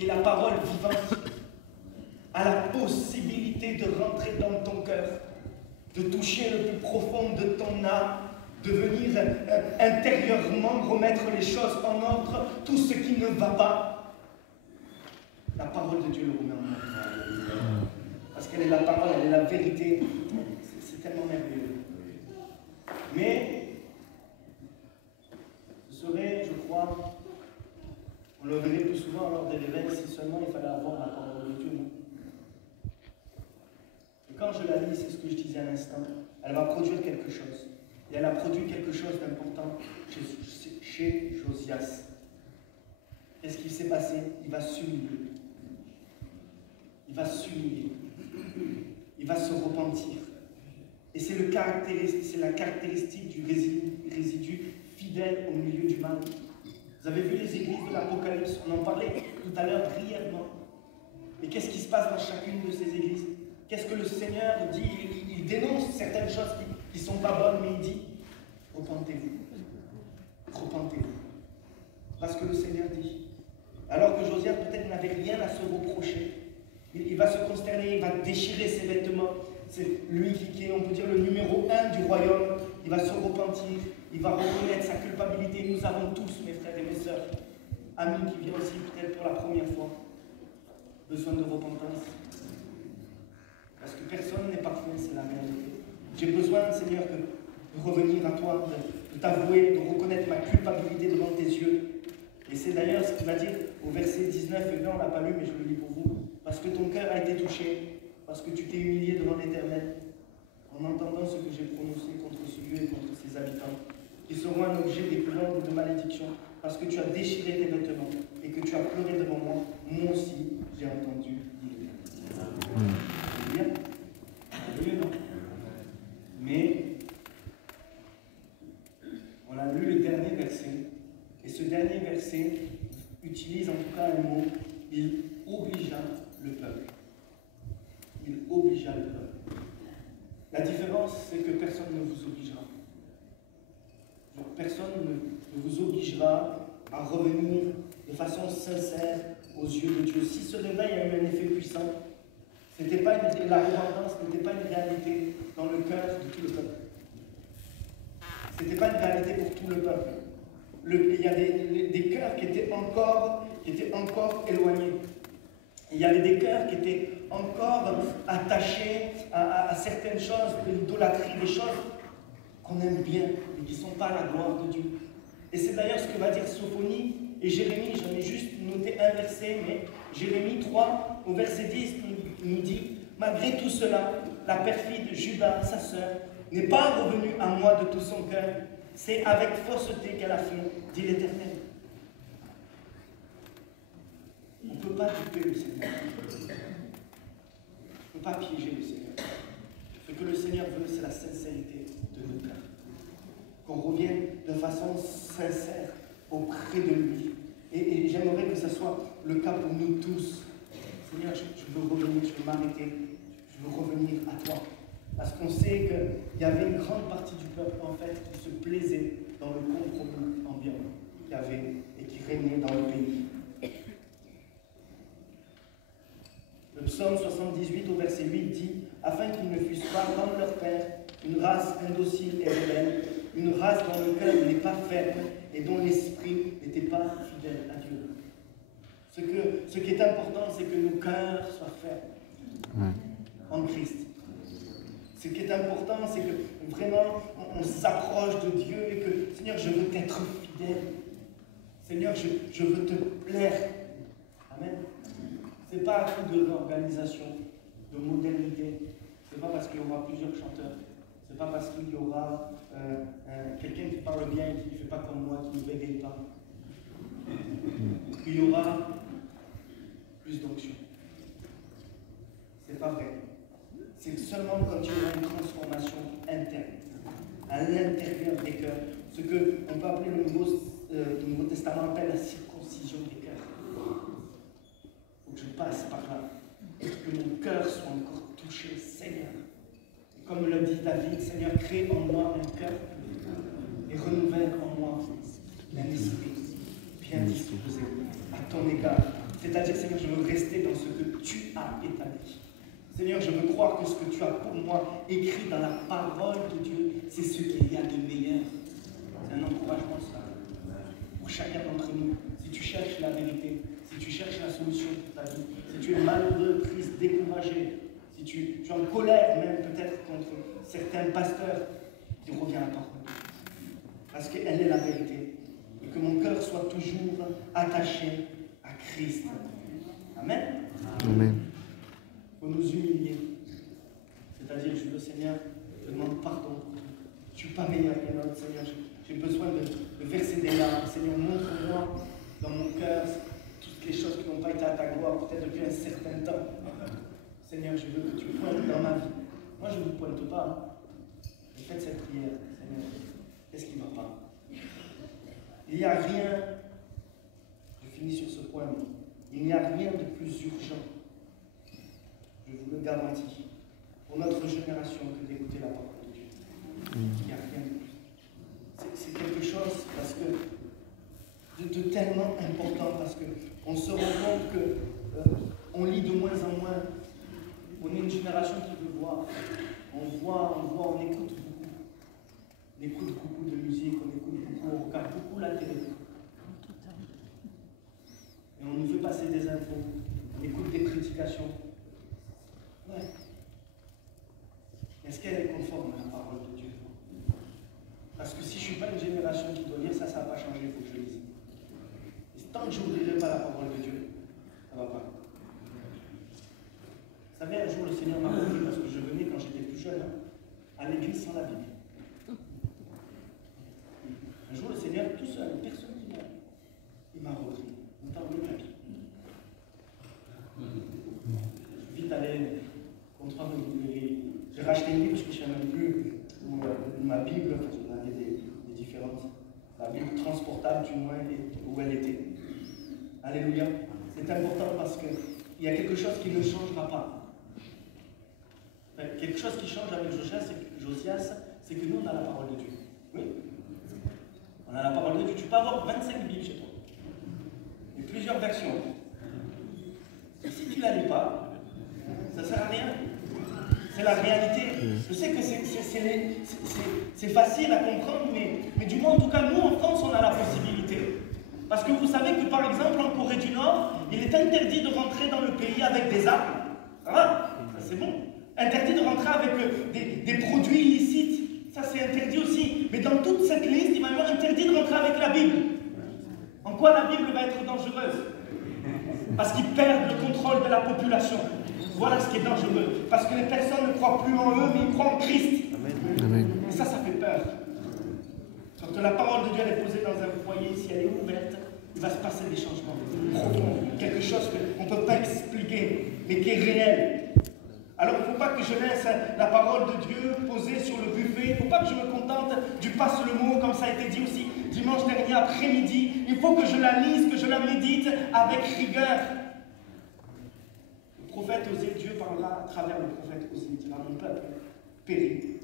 qui est la parole vivante, a la possibilité de rentrer dans ton cœur, de toucher le plus profond de ton âme, de venir intérieurement remettre les choses en ordre, tout ce qui ne va pas. La parole de Dieu le remet en ordre. Parce qu'elle est la parole, elle est la vérité. C'est tellement merveilleux. Mais, ce serait, je crois, on le verrait plus souvent lors des réveils, si seulement il fallait avoir la parole de Dieu. Et quand je la lis, c'est ce que je disais à l'instant, elle va produire quelque chose. Et elle a produit quelque chose d'important chez Josias. Qu'est-ce qui s'est passé? Il va s'humilier. Il va s'humilier. Il va se repentir. Et c'est la caractéristique du résidu fidèle au milieu du mal. Vous avez vu les églises de l'Apocalypse, on en parlait tout à l'heure brièvement. Et qu'est-ce qui se passe dans chacune de ces églises? Qu'est-ce que le Seigneur dit? Il dénonce certaines choses qui ne sont pas bonnes, mais il dit, repentez-vous. Repentez-vous. Parce que le Seigneur dit. Alors que Josias peut-être n'avait rien à se reprocher. Il va se consterner, il va déchirer ses vêtements. C'est lui qui est, on peut dire, le numéro 1 du royaume. Il va se repentir, il va reconnaître sa culpabilité. Nous avons tous, mes frères et mes sœurs, amis qui viennent aussi peut-être pour la première fois, besoin de repentance. Parce que personne n'est parfait, c'est la réalité. J'ai besoin, Seigneur, de revenir à toi, de t'avouer, de reconnaître ma culpabilité devant tes yeux. Et c'est d'ailleurs ce qu'il va dire au verset 19, et là on ne l'a pas lu, mais je le lis pour vous. Parce que ton cœur a été touché, parce que tu t'es humilié devant l'Éternel, en entendant ce que j'ai prononcé contre ce lieu et contre ses habitants, qui seront un objet d'épouvante et de malédiction, parce que tu as déchiré tes vêtements et que tu as pleuré devant moi, moi aussi j'ai entendu, dit l'Éternel. C'est bien? C'est bien, non? Mais, on a lu le dernier verset, et ce dernier verset utilise en tout cas un mot, il obligea le peuple. Il obligea le peuple. La différence, c'est que personne ne vous obligera. Donc, personne ne vous obligera à revenir de façon sincère aux yeux de Dieu. Si ce réveil a eu un effet puissant, la repentance n'était pas une réalité dans le cœur de tout le peuple. Ce n'était pas une réalité pour tout le peuple. Il y a des cœurs qui étaient encore éloignés. Il y avait des cœurs qui étaient encore attachés à certaines choses, de l'idolâtrie, des choses qu'on aime bien, mais qui ne sont pas la gloire de Dieu. Et c'est d'ailleurs ce que va dire Sophonie et Jérémie. J'en ai juste noté un verset, mais Jérémie 3, au verset 10, nous dit « Malgré tout cela, la perfide Judas, sa sœur, n'est pas revenue à moi de tout son cœur. C'est avec fausseté qu'elle a fait, dit l'Éternel. » On ne peut pas duper le Seigneur. On ne peut pas piéger le Seigneur. Ce que le Seigneur veut, c'est la sincérité de nos cœurs. Qu'on revienne de façon sincère auprès de lui. Et j'aimerais que ce soit le cas pour nous tous. Seigneur, je veux revenir, je veux m'arrêter, je veux revenir à toi. Parce qu'on sait qu'il y avait une grande partie du peuple, en fait, qui se plaisait dans le compromis ambiant qu'il y avait et qui régnait dans le pays. Le psaume 78 au verset 8 dit « Afin qu'ils ne fussent pas comme leur père, une race indocile et rebelle, une race dont le cœur n'est pas ferme et dont l'esprit n'était pas fidèle à Dieu. » Ce qui est important, c'est que nos cœurs soient fermes en Christ. Ce qui est important, c'est que vraiment on s'approche de Dieu et que, Seigneur, je veux t'être fidèle. Seigneur, je veux te plaire. Amen. Ce n'est pas un coup d'organisation, de modernité. Ce n'est pas parce qu'il y aura plusieurs chanteurs. Ce n'est pas parce qu'il y aura quelqu'un qui parle bien et qui ne fait pas comme moi, qui ne bégaye pas. Il y aura plus d'onction. Ce n'est pas vrai. C'est seulement quand il y aura une transformation interne, à l'intérieur des cœurs, ce qu'on peut appeler le Nouveau Testament appelle la circoncision des cœurs. Il faut que je passe par là, et que mon cœur soit encore touché, Seigneur. Et comme l'a dit David, Seigneur, crée en moi un cœur et renouvelle en moi un esprit bien disposé à ton égard, C'est-à-dire, Seigneur, je veux rester dans ce que tu as établi. Seigneur, je veux croire que ce que tu as pour moi écrit dans la parole de Dieu, c'est ce qu'il y a de meilleur. C'est un encouragement, cela, pour chacun d'entre nous. Si tu cherches la vérité, si tu cherches la solution pour ta vie, si tu es malheureux, triste, découragé, si tu es en colère même peut-être contre certains pasteurs, tu reviens à la parole de Dieu. Parce qu'elle est la vérité. Et que mon cœur soit toujours attaché à Christ. Amen. Amen. Il faut nous humilier. C'est-à-dire, je veux, Seigneur, te demande pardon. Je ne suis pas meilleur que l'autre, Seigneur. J'ai besoin de verser des larmes. Seigneur, montre-moi dans mon cœur toutes les choses qui n'ont pas été à ta gloire, peut-être depuis un certain temps. Seigneur, je veux que tu pointes dans ma vie. Moi, je ne vous pointe pas. Hein. Faites cette prière. Seigneur, qu'est-ce qui ne va pas? Il n'y a rien, je finis sur ce point, il n'y a rien de plus urgent, je vous le garantis, pour notre génération que d'écouter la parole de Dieu. Il n'y a rien de plus. C'est quelque chose parce que de tellement important, parce qu'on se rend compte qu'on lit de moins en moins. On est une génération qui veut voir. On voit, on écoute beaucoup. On écoute beaucoup de musique, on écoute beaucoup, on regarde beaucoup la télé. Et on nous fait passer des infos, on écoute des prédications. Ouais. Est-ce qu'elle est conforme à la parole de Dieu? Parce que si je ne suis pas une génération qui doit lire, ça ne va pas changer, il faut que je lise. Et tant que je n'ouvrirai pas la parole de Dieu, ça ne va pas. Vous savez, un jour le Seigneur m'a repris, parce que je venais quand j'étais plus jeune, à l'église sans la Bible. Un jour, le Seigneur, tout seul, personne qui m'a, il m'a repris. Il m'a enlevé ma Bible. Vite aller contre j'ai racheté une Bible parce que je ne sais même plus où ma Bible, on avait des différentes. La Bible transportable, du moins, où elle était. Alléluia. C'est important parce qu'il y a quelque chose qui ne changera pas. Quelque chose qui change avec Josias, c'est que nous, on a la parole de Dieu. Oui. On a la parole de Dieu. Tu peux avoir 25 Bibles chez toi. Et plusieurs versions. Et si tu ne la lis pas, ça ne sert à rien. C'est la réalité. Je sais que c'est facile à comprendre, mais du moins, en tout cas, nous, en France, on a la possibilité. Parce que vous savez que, par exemple, en Corée du Nord, il est interdit de rentrer dans le pays avec des armes. Ça va? Ça, c'est bon. Interdit de rentrer avec des produits illicites. Ça, c'est interdit aussi. Mais dans toute cette liste, il va y avoir interdit de rentrer avec la Bible. En quoi la Bible va être dangereuse? Parce qu'ils perdent le contrôle de la population. Voilà ce qui est dangereux. Parce que les personnes ne croient plus en eux, mais ils croient en Christ. Amen. Et ça fait peur. Quand la parole de Dieu est posée dans un foyer, si elle est ouverte, il va se passer des changements profonds. Quelque chose qu'on ne peut pas expliquer, mais qui est réel. Alors il ne faut pas que je laisse la parole de Dieu posée sur le buffet. Il ne faut pas que je me contente du passe le mot, comme ça a été dit aussi dimanche dernier après-midi. Il faut que je la lise, que je la médite avec rigueur. Le prophète Osée, Dieu parlera à travers le prophète Osée. Il dira, mon peuple périt.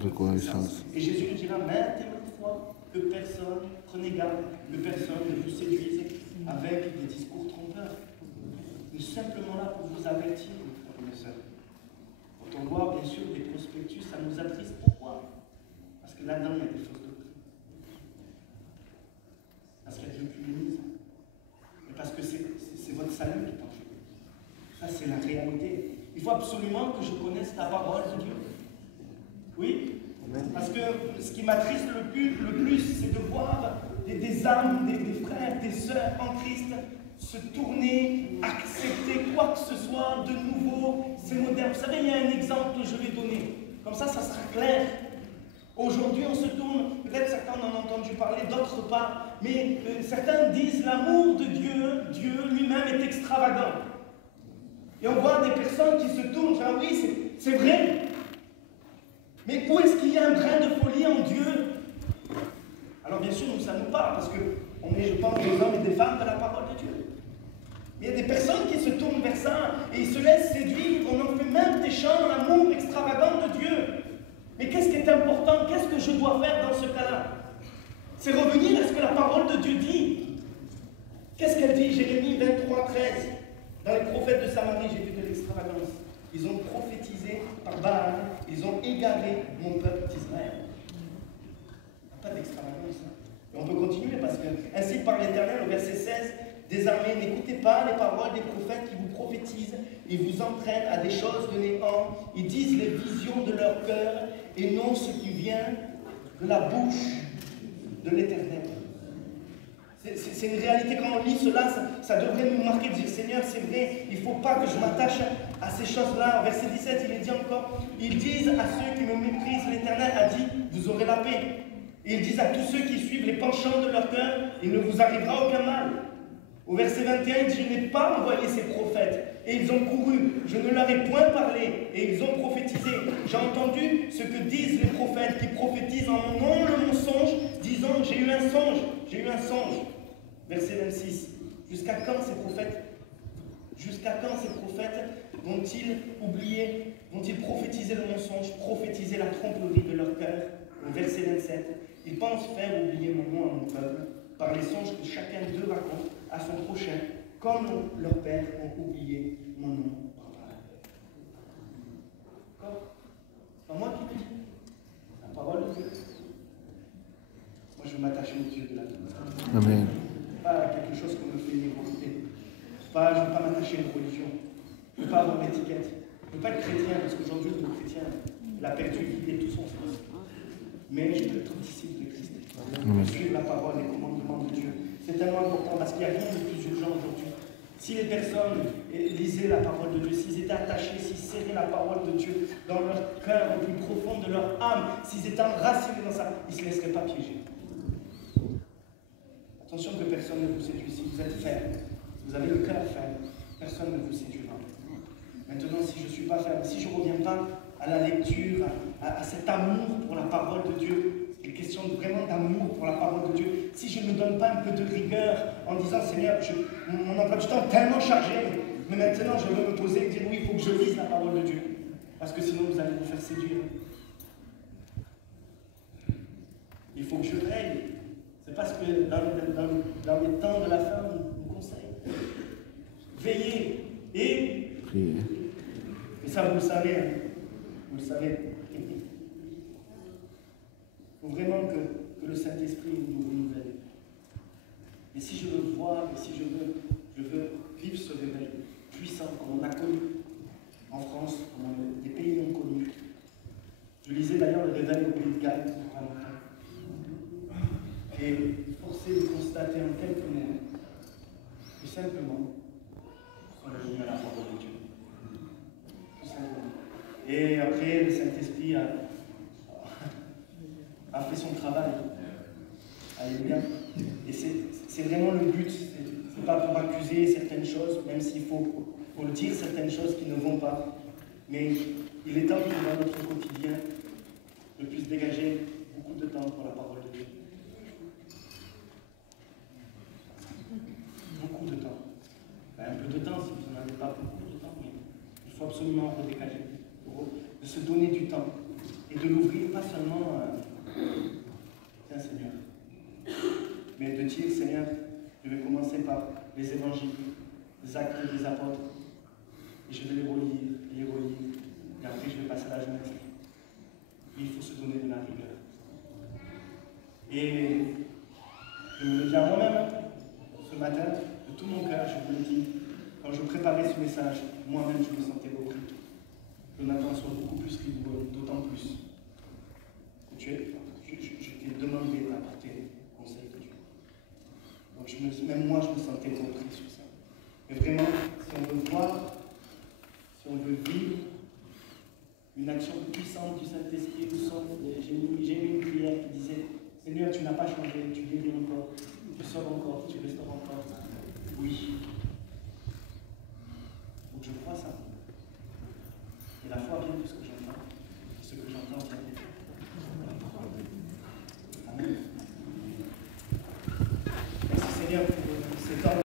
De connaissance. Et Jésus lui dira maintes et maintes fois que personne, prenez garde, que personne ne vous séduise avec des discours trompeurs. Nous sommes simplement là pour vous avertir, frères et sœurs. Quand on voit bien sûr des prospectus, ça nous attriste. Pourquoi? Parce que là-dedans, il y a des fausses doctrines. Parce qu'il y a de l'œcuménisme. Mais parce que c'est votre salut qui est en jeu. Ça, c'est la réalité. Il faut absolument que je connaisse la parole de Dieu. Oui, parce que ce qui m'attriste le plus, c'est de voir des âmes, des frères, des sœurs en Christ se tourner, accepter quoi que ce soit de nouveau, c'est moderne. Vous savez, il y a un exemple que je vais donner. Comme ça sera clair. Aujourd'hui, on se tourne, peut-être certains en ont entendu parler, d'autres pas, mais certains disent l'amour de Dieu, Dieu lui-même est extravagant. Et on voit des personnes qui se tournent, ah oui, c'est vrai. Mais où est-ce qu'il y a un brin de folie en Dieu? Alors bien sûr, nous, ça nous parle, parce qu'on est, je pense, des hommes et des femmes de la parole de Dieu. Mais il y a des personnes qui se tournent vers ça, et ils se laissent séduire, on en fait même des chants, l'amour extravagant de Dieu. Mais qu'est-ce qui est important? Qu'est-ce que je dois faire dans ce cas-là? C'est revenir à ce que la parole de Dieu dit. Qu'est-ce qu'elle dit? Jérémie 23, 16, dans les prophètes de Samarie, j'ai vu de l'extravagance. Ils ont prophétisé par Baal, ils ont égaré mon peuple d'Israël. Pas d'extravagance. Hein. Et on peut continuer parce que, ainsi parle l'Éternel au verset 16, désormais n'écoutez pas les paroles des prophètes qui vous prophétisent, ils vous entraînent à des choses de néant, ils disent les visions de leur cœur et non ce qui vient de la bouche de l'Éternel. C'est une réalité, quand on lit cela, ça devrait nous marquer de dire Seigneur, c'est vrai, il ne faut pas que je m'attache à ces choses-là. Au verset 17, il est dit encore, ils disent à ceux qui me méprisent, l'Éternel a dit, vous aurez la paix. Et ils disent à tous ceux qui suivent les penchants de leur cœur, il ne vous arrivera aucun mal. Au verset 21, il dit, je n'ai pas envoyé ces prophètes, et ils ont couru, je ne leur ai point parlé, et ils ont prophétisé. J'ai entendu ce que disent les prophètes qui prophétisent en mon nom le mensonge, disant, j'ai eu un songe, j'ai eu un songe. Verset 26, jusqu'à quand ces prophètes vont-ils oublier, vont-ils prophétiser le mensonge, prophétiser la tromperie de leur cœur? Au verset 27, ils pensent faire oublier mon nom à mon peuple par les songes que chacun d'eux raconte à son prochain, comme leurs pères ont oublié mon nom. D'accord? C'est pas moi qui le dis, c'est la parole de Dieu. Moi, je veux m'attacher au Dieu de la vie. Amen. Pas à quelque chose qu'on me fait négocier. Je ne veux pas m'attacher à une religion. Je ne veux pas avoir l'étiquette. Je ne veux pas être chrétien, parce qu'aujourd'hui, le chrétien, il a perdu l'idée de tout son sens. Mais je veux être disciple de Christ. Suivre la parole, les commandements de Dieu. C'est tellement important parce qu'il n'y a rien de plus urgent aujourd'hui. Si les personnes lisaient la parole de Dieu, s'ils étaient attachés, s'ils serraient la parole de Dieu dans leur cœur, au plus profond de leur âme, s'ils étaient enracinés dans ça, ils ne se laisseraient pas piéger. Attention que personne ne vous séduise. Si vous êtes ferme, si vous avez le cœur ferme, personne ne vous séduira. Maintenant, si je ne suis pas ferme, si je ne reviens pas à la lecture, à cet amour pour la parole de Dieu, c'est une question vraiment d'amour pour la parole de Dieu. Si je ne me donne pas un peu de rigueur en disant Seigneur, mon emploi du temps est tellement chargé, mais maintenant je veux me poser et dire oui, il faut que je lise la parole de Dieu. Parce que sinon vous allez vous faire séduire. Il faut que je veille. C'est parce que dans les temps de la fin, on nous conseille. Veillez et Priez. Et ça, vous le savez. Hein. Vous le savez. Il faut vraiment que le Saint-Esprit nous renouvelle. Et si je veux voir, et si je veux vivre ce réveil puissant, comme on a connu en France, comme des pays non connus. Je lisais d'ailleurs le réveil au Pays de Galles. Et forcé de constater en quelques mots que simplement, on a donné à la parole de Dieu. Tout simplement. Et après, le Saint-Esprit a fait son travail. Alléluia. Et c'est vraiment le but. C'est pas pour accuser certaines choses, même s'il faut le dire certaines choses qui ne vont pas. Mais il est temps que dans notre quotidien, je puisse dégager beaucoup de temps pour la parole de Dieu. Beaucoup de temps. Un peu de temps si vous n'en avez pas beaucoup de temps, mais il faut absolument redégager. De se donner du temps et de l'ouvrir, pas seulement tiens Seigneur, mais de dire Seigneur, je vais commencer par les évangiles, les actes des apôtres, et je vais les relire, et après je vais passer à la jeunesse. Il faut se donner de la rigueur. Et je me le dis à moi-même, ce matin, de tout mon cœur, je vous le dis, quand je préparais ce message, moi-même je me sentais repris. Jonathan soit beaucoup plus rigoureux, d'autant plus que je t'ai demandé d'apporter le conseil de Dieu. Donc même moi, je me sentais repris sur ça. Mais vraiment, si on veut voir, si on veut vivre une action puissante du Saint-Esprit, j'ai mis une prière qui disait Seigneur, tu n'as pas changé, tu guéris encore, tu sauves encore, tu restaures encore. Oui. Donc je crois ça. Et la foi vient de ce